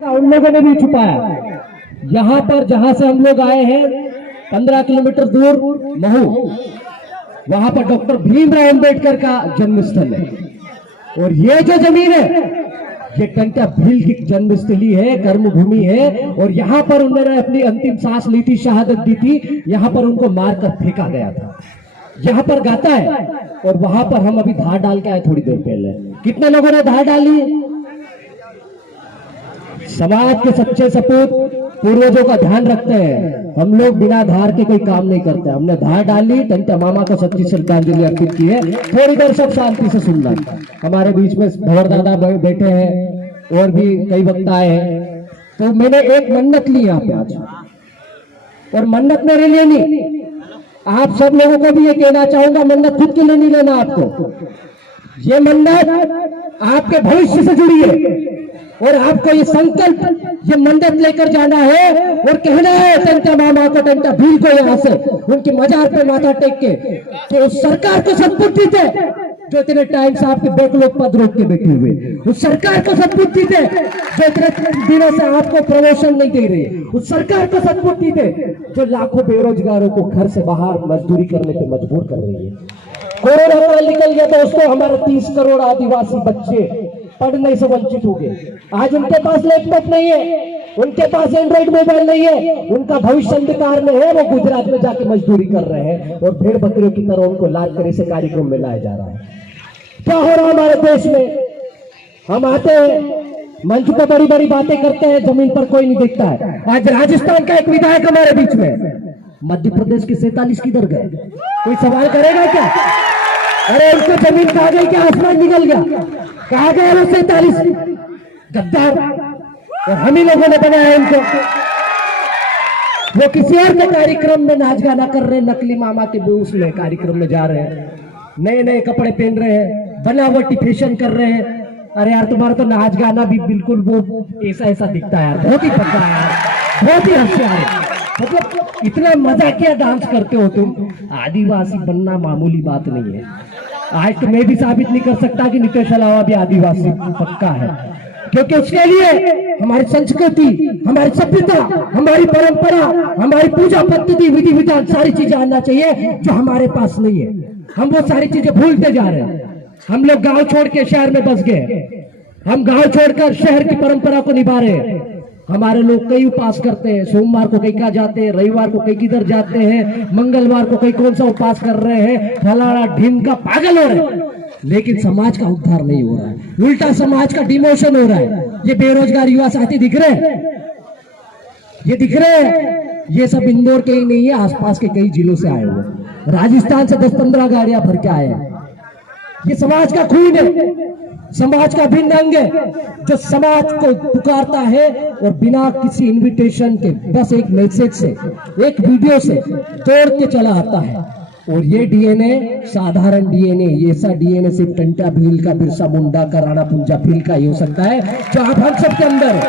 उन लोगों ने भी छुपाया। यहाँ पर जहां से हम लोग आए हैं 15 किलोमीटर दूर महू, वहां पर डॉक्टर भीमराव अंबेडकर का जन्म स्थल है। और ये जो जमीन है ये टंटा भील की जन्मस्थली है, कर्मभूमि है। और यहाँ पर उन्होंने अपनी अंतिम सांस ली थी, शहादत दी थी। यहाँ पर उनको मारकर फेंका गया था। यहाँ पर गाता है और वहां पर हम अभी धार डाल के आए थोड़ी देर पहले। कितने लोगों ने धार डाली? समाज के सच्चे सपूत पूर्वजों का ध्यान रखते हैं। हम लोग बिना धार के कोई काम नहीं करते। हमने धार डाली, टंटा मामा को सच्ची श्रद्धांजलि अर्पित की है। थोड़ी देर सब शांति से सुनना। हमारे बीच में भंवर दादा बैठे हैं और भी कई वक्ता हैं। तो मैंने एक मन्नत ली यहाँ पे आज, और मन्नत मेरे लिए नहीं, आप सब लोगों को भी ये कहना चाहूंगा, मन्नत खुद के लिए नहीं लेना आपको। ये मन्नत आपके भविष्य से जुड़ी है और आपको ये संकल्प, ये मन्नत लेकर जाना है और कहना है टंटा मामा को, टंटा भील को, यहाँ से उनकी मजार पे माथा टेक के तो उस सरकार को सद्बुद्धि दे जो इतने टाइम से आपके बैकलॉग पद रोक के बैठे हुए, उस सरकार को सद्बुद्धि दे जो इतने दिनों से आपको प्रमोशन नहीं दे रही, उस सरकार को सद्बुद्धि दे जो लाखों बेरोजगारों को घर से बाहर मजदूरी करने पे मजबूर कर रही है। कोरोना काल निकल गया दोस्तों, हमारे 30 करोड़ आदिवासी बच्चे पढ़ने से वंचित हो गए। आज उनके पास लैपटॉप नहीं है, उनके पास एंड्रॉइड मोबाइल नहीं है, उनका भविष्य अंधकार में है। वो गुजरात में जाके मजदूरी कर रहे हैं और भेड़ बकरियों की तरह उनको लाल करे से कार्यक्रम में लाया जा रहा है। क्या हो रहा है हमारे देश में? हम आते हैं मंच पर बड़ी बड़ी बातें करते हैं, जमीन पर कोई नहीं देखता है। आज राजस्थान का एक विधायक हमारे बीच में, मध्य प्रदेश के 47 किधर गए? कोई सवाल करेगा क्या? अरे उनको जमीन कहा गई क्या? आसमान निकल गया? कहा गया वो 47 गद्दार, और हम ही लोगों ने बनाया इनको। वो किसी और के कार्यक्रम में नाच गाना कर रहे हैं, नकली मामा के बूस में कार्यक्रम में जा रहे हैं, नए नए कपड़े पहन रहे हैं, बनावटी फैशन कर रहे हैं। अरे यार तुम्हारा तो नाच गाना भी बिल्कुल वो ऐसा ऐसा दिखता है यार, बहुत ही पक्का है यार, बहुत ही होशियार है। मतलब इतना मजाकिया डांस करते हो तुम। आदिवासी बनना मामूली बात नहीं है। आज तो मैं भी साबित नहीं कर सकता कि नीतीश अलावा भी आदिवासी पक्का है, क्योंकि उसके लिए हमारी संस्कृति, हमारी सभ्यता, हमारी परंपरा, हमारी पूजा पद्धति, विधि विधान, सारी चीजें आना चाहिए जो हमारे पास नहीं है। हम वो सारी चीजें भूलते जा रहे हैं। हम लोग गांव छोड़ के शहर में बस गए, हम गांव छोड़कर शहर की परंपरा को निभा रहे हैं। हमारे लोग कई उपास करते हैं, सोमवार को कहीं का जाते हैं, रविवार को कहीं किधर जाते हैं, मंगलवार को कहीं कौन सा उपास कर रहे हैं, फलाना ढीम का पागल हो रहे हैं, लेकिन समाज का उद्धार नहीं हो रहा है। उल्टा समाज का डिमोशन हो रहा है। ये बेरोजगार युवा साथी दिख रहे हैं, ये दिख रहे हैं, ये सब इंदौर के ही नहीं है, आसपास के कई जिलों से आए हुए, राजस्थान से 10-15 गाड़ियां भर के आए हैं। ये समाज का खून है, समाज का भिन्न अंग है जो समाज को पुकारता है और बिना किसी इनविटेशन के, बस एक मैसेज से, एक वीडियो से तोड़ के चला आता है। और ये डीएनए साधारण डीएनए, ये ऐसा डीएनए सिर्फ टंटा भील का, बिरसा मुंडा का, राणा पुंजा भील का ही हो सकता है जो आप हम सब के अंदर है।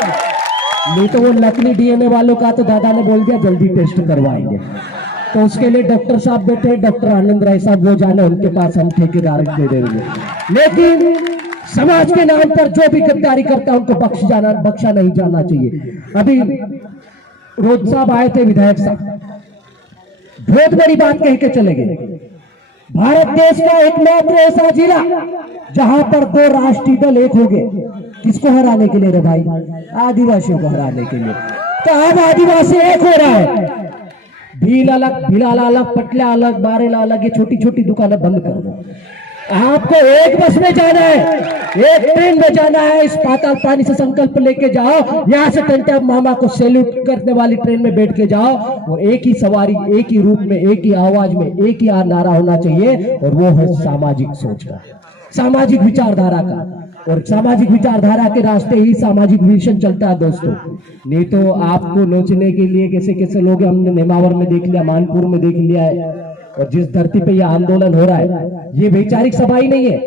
नहीं तो वो नकली डीएनए वालों का तो दादा ने बोल दिया जल्दी टेस्ट करवाएंगे। तो उसके लिए डॉक्टर साहब बैठे, डॉक्टर आनंद राय साहब, वो जाने उनके पास, हम ठेकेदार दे देंगे। लेकिन समाज के नाम पर जो भी गद्दारी करता है उनको बख्शा नहीं जाना चाहिए। अभी रोज साहब आए थे, विधायक साहब, बहुत बड़ी बात कह के चले गए। भारत देश का एकमात्र ऐसा जिला जहां पर 2 राष्ट्रीय दल एक हो गए। किसको हराने के लिए रे भाई? आदिवासियों को हराने के लिए। तो अब आदिवासी एक हो रहा है। भील अलग, भिलाला अलग, पटला अलग, बारेला अलग, ये छोटी छोटी दुकानें बंद कर दो। आपको एक बस में जाना है, एक ट्रेन में जाना है, इस पाताल पानी से संकल्प लेके जाओ, यहाँ से टंटा मामा को सैल्यूट करने वाली ट्रेन में बैठ के जाओ, और एक ही सवारी, एक ही रूप में, एक ही आवाज में, एक ही नारा होना चाहिए, और वो है सामाजिक सोच का, सामाजिक विचारधारा का। और सामाजिक विचारधारा के रास्ते ही सामाजिक मिशन चलता है दोस्तों। नहीं तो आपको नोचने के लिए कैसे कैसे लोग, हमने नेमावर में देख लिया, मानपुर में देख लिया है, और जिस धरती पे ये आंदोलन हो रहा है, ये वैचारिक सभा ही नहीं है,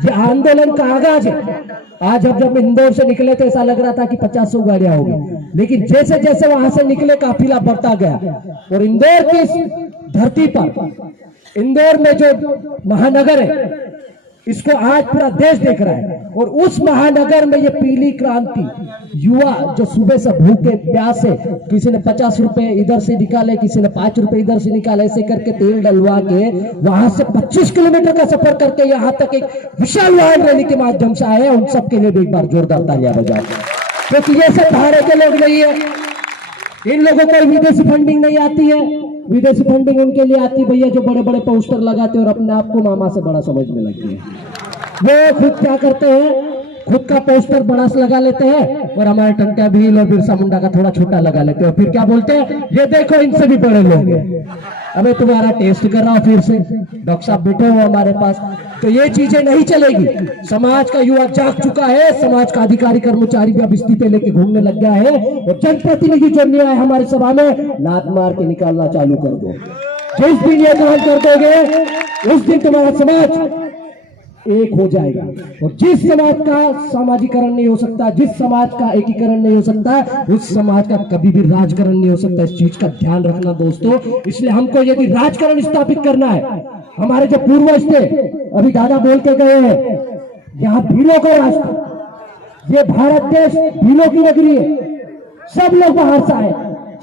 ये आंदोलन का आगाज है। आज जब इंदौर से निकले थे ऐसा लग रहा था कि 50 गाड़ियां होगी, लेकिन जैसे जैसे वहां से निकले काफिला बढ़ता गया। और इंदौर की धरती पर, इंदौर में जो महानगर है, इसको आज पूरा देश देख रहा है। और उस महानगर में ये पीली क्रांति युवा जो सुबह से भूखे प्यासे, किसी ने 50 रुपए इधर से निकाले, किसी ने 5 रुपए इधर से निकाले, ऐसे करके तेल डलवा के वहां से 25 किलोमीटर का सफर करके यहाँ तक एक विशाल वाहन रैली के माध्यम से आए। उन सबके लिए भी एक बार जोरदार तालियां बजाओ, क्योंकि ये सब भाड़े के लोग नहीं है। इन लोगों को विदेशी फंडिंग नहीं आती है। विदेशी फंडिंग उनके लिए आती भैया जो बड़े बड़े पोस्टर लगाते हैं और अपने आप को मामा से बड़ा समझने लगती है। वो खुद क्या करते हैं, खुद का पोस्टर बड़ा सा लगा लेते हैं और हमारे टंटा भील और बिरसा मुंडा का थोड़ा छोटा लगा लेते हैं। फिर क्या बोलते हैं, ये देखो इनसे भी बड़े लोग हैं। अबे तुम्हारा टेस्ट कर रहा हूं फिर से, डॉक्टर साहब बैठे हो हमारे पास। तो ये चीजें नहीं चलेगी। समाज का युवा जाग चुका है, समाज का अधिकारी कर्मचारी भी अब इस्तीफे लेके घूमने लग गया है। और जनप्रतिनिधि जो नहीं आए हमारी सभा में, लात मार के निकालना चालू कर दो। जिस दिन ये काम कर दोगे उस दिन तुम्हारा समाज एक हो जाएगा। और जिस समाज का सामाजिकरण नहीं हो सकता, जिस समाज का एकीकरण नहीं हो सकता, उस समाज का कभी भी राजकरण नहीं हो सकता। इस चीज का ध्यान रखना दोस्तों। इसलिए हमको यदि राजकरण स्थापित करना है, हमारे जो पूर्वज थे, अभी दादा बोल के गए हैं, यहाँ भीलों का राष्ट्र, ये भारत देश भीलों की नगरी है। सब लोग बाहर से आए,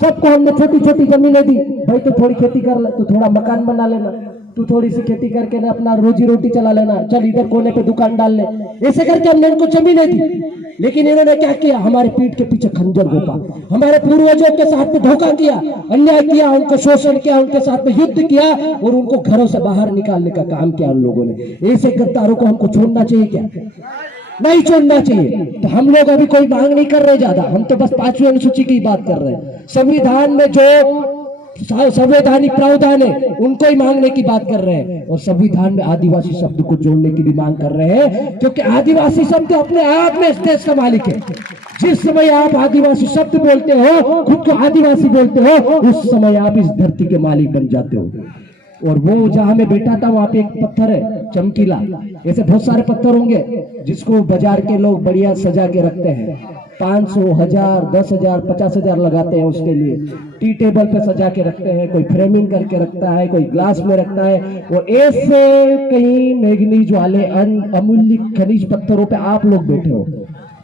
सबको हमने छोटी छोटी जमीनें दी। भाई तू थोड़ी खेती कर ले, तू थोड़ा मकान बना लेना, तू थोड़ी सी खेती करके ना अपना रोजी रोटी चला लेना, चल इधर कोने पे दुकान डाल ले। ऐसे करके हमने इनको जमीनें दी। लेकिन इन्होंने क्या किया, हमारे पीठ के पीछे खंजर घोंपा, हमारे पूर्वजों के साथ में धोखा किया, अन्याय किया, उनको शोषण किया, उनके साथ में युद्ध किया और उनको घरों से बाहर निकालने का काम किया उन लोगों ने। ऐसे गद्दारों को हमको छोड़ना चाहिए क्या? नहीं छोड़ना चाहिए। तो हम लोग अभी कोई मांग नहीं कर रहे ज्यादा, हम तो बस 5वीं अनुसूची की बात कर रहे हैं। संविधान में जो संवैधानिक प्रावधान है उनको ही मांगने की बात कर रहे हैं। और संविधान में आदिवासी शब्द को जोड़ने की भी मांग कर रहे हैं, क्योंकि आदिवासी शब्द अपने आप में इस देश का मालिक है। जिस समय आप आदिवासी शब्द बोलते हो, खुद को आदिवासी बोलते हो, उस समय आप इस धरती के मालिक बन जाते हो। और वो जहां मैं बैठा था वहां पे एक पत्थर है चमकीला, ऐसे बहुत सारे पत्थर होंगे जिसको बाजार के लोग बढ़िया सजा के रखते हैं। 500, 1000, 10,000, 50,000 लगाते हैं उसके लिए। टी टेबल पे सजा के रखते हैं, कोई फ्रेमिंग करके रखता है, कोई ग्लास में रखता है। और ऐसे कई मैग्नीज वाले अमूल्य खनिज पत्थरों पे आप लोग बैठे हो,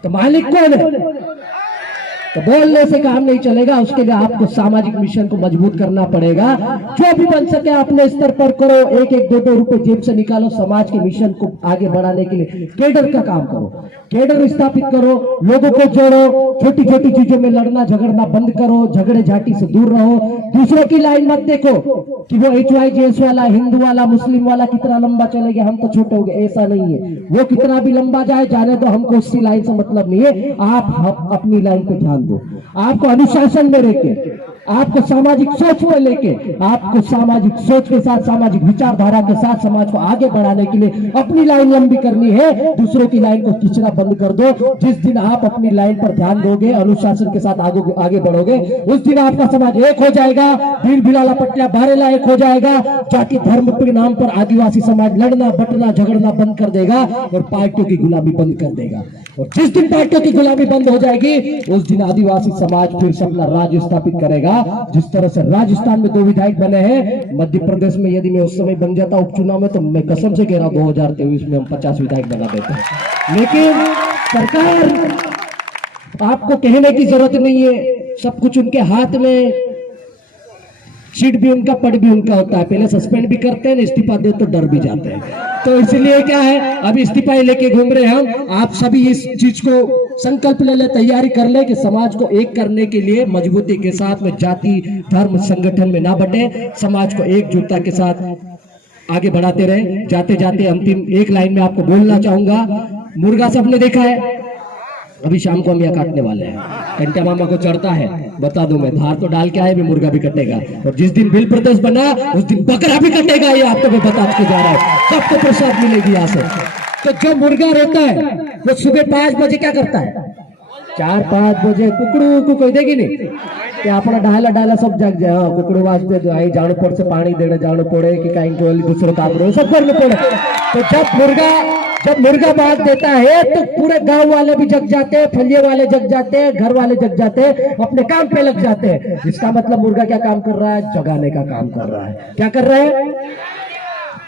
तो मालिक कौन है? तो बोलने से काम नहीं चलेगा, उसके लिए आपको सामाजिक मिशन को मजबूत करना पड़ेगा। जो भी बन सके अपने स्तर पर करो, 1-1, 2-2 रुपए जेब से निकालो, समाज के मिशन को आगे बढ़ाने के लिए केडर का काम करो, केडर स्थापित करो, लोगों को जोड़ो, छोटी छोटी चीजों में लड़ना झगड़ना बंद करो, झगड़े झाटी से दूर रहो। दूसरों की लाइन मत देखो कि वो HYJS वाला, हिंदू वाला, मुस्लिम वाला कितना लंबा चलेगा, हम तो छोटे हो गए। ऐसा नहीं है, वो कितना भी लंबा जाए जाने दो, हमको उसकी लाइन से मतलब नहीं है। आप अपनी लाइन पे ध्यान दो, आपको अनुशासन में रहकर, आपको सामाजिक सोच में लेके, आपको सामाजिक सोच के साथ, सामाजिक विचारधारा के साथ समाज को आगे बढ़ाने के लिए अपनी लाइन लंबी करनी है। दूसरों की लाइन को खींचना बंद कर दो। जिस दिन आप अपनी लाइन पर ध्यान दोगे, अनुशासन के साथ आगे बढ़ोगे, उस दिन आपका समाज एक हो जाएगा। भील भिलाला पटिया बारेला एक हो जाएगा। जाति धर्म के नाम पर आदिवासी समाज लड़ना बटना झगड़ना बंद कर देगा और पार्टियों की गुलामी बंद कर देगा। और जिस दिन पार्टियों की गुलामी बंद हो जाएगी, उस दिन आदिवासी समाज फिर से अपना राज्य स्थापित करेगा। जिस तरह से राजस्थान में 2 विधायक बने हैं, मध्य प्रदेश में यदि मैं उस समय बन जाता उपचुनाव में, तो मैं कसम से कह रहा हूं 2023 में हम 50 विधायक बना देते हैं। लेकिन सरकार, आपको कहने की जरूरत नहीं है, सब कुछ उनके हाथ में। सीट भी उनका, पद भी उनका होता है। पहले सस्पेंड भी करते हैं, इस्तीफा दे तो डर भी जाते हैं। तो इसलिए क्या है, अभी इस्तीफा लेके घूम रहे हैं हम। आप सभी इस चीज को संकल्प ले ले, तैयारी कर ले कि समाज को एक करने के लिए मजबूती के साथ में जाति धर्म संगठन में ना बटे, समाज को एकजुटता के साथ आगे बढ़ाते रहे। जाते जाते अंतिम एक लाइन में आपको बोलना चाहूंगा, मुर्गा सबने देखा है, अभी शाम को हम यहाँ काटने वाले हैं। कंटा मामा को चढ़ता है, बता दूं मैं, धार तो डाल के आए भी, मुर्गा भी कटेगा। और जिस दिन बिल प्रदेश बना उस दिन बकरा भी कटेगा, ये आपको मैं बता के जा रहा हूँ। सबको प्रसाद मिलेगी यहाँ से। तो जो मुर्गा रहता है वो सुबह 5 बजे क्या करता है, 4-5 बजे कुकड़ू को कोई देगी नहीं, अपना डाला सब जग जाए। कुकड़ू वास्ते जो आई जाणु पड़ से पानी देने जाणु पड़े कि कहीं कोई दूसरों काम रहे, सब करने पड़े। तो जब मुर्गा बाग देता है तो पूरे गांव वाले भी जग जाते हैं, फलिए वाले जग जाते हैं, घर वाले जग जाते हैं, अपने काम पे लग जाते हैं। इसका मतलब मुर्गा क्या काम कर रहा है, जगाने का काम कर रहा है। क्या कर रहा है,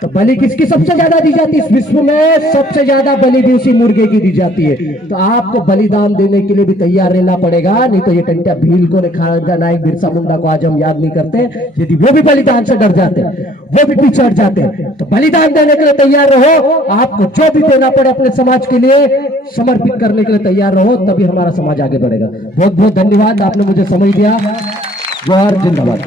तो बलि किसकी सबसे ज्यादा दी जाती है? इस विश्व में सबसे ज्यादा बलि भी उसी मुर्गे की दी जाती है। तो आपको बलिदान देने के लिए भी तैयार रहना पड़ेगा, नहीं तो ये टंटिया भील को ने खालसा नायक बिरसा मुंडा को आज हम याद नहीं करते। यदि वो भी बलिदान से डर जाते, वो भी पीछे हट जाते, तो बलिदान देने के लिए तैयार रहो। आपको जो भी देना पड़े अपने समाज के लिए समर्पित करने के लिए तैयार रहो, तभी हमारा समाज आगे बढ़ेगा। बहुत बहुत धन्यवाद, आपने मुझे समय दिया। जोहार, जिंदाबाद।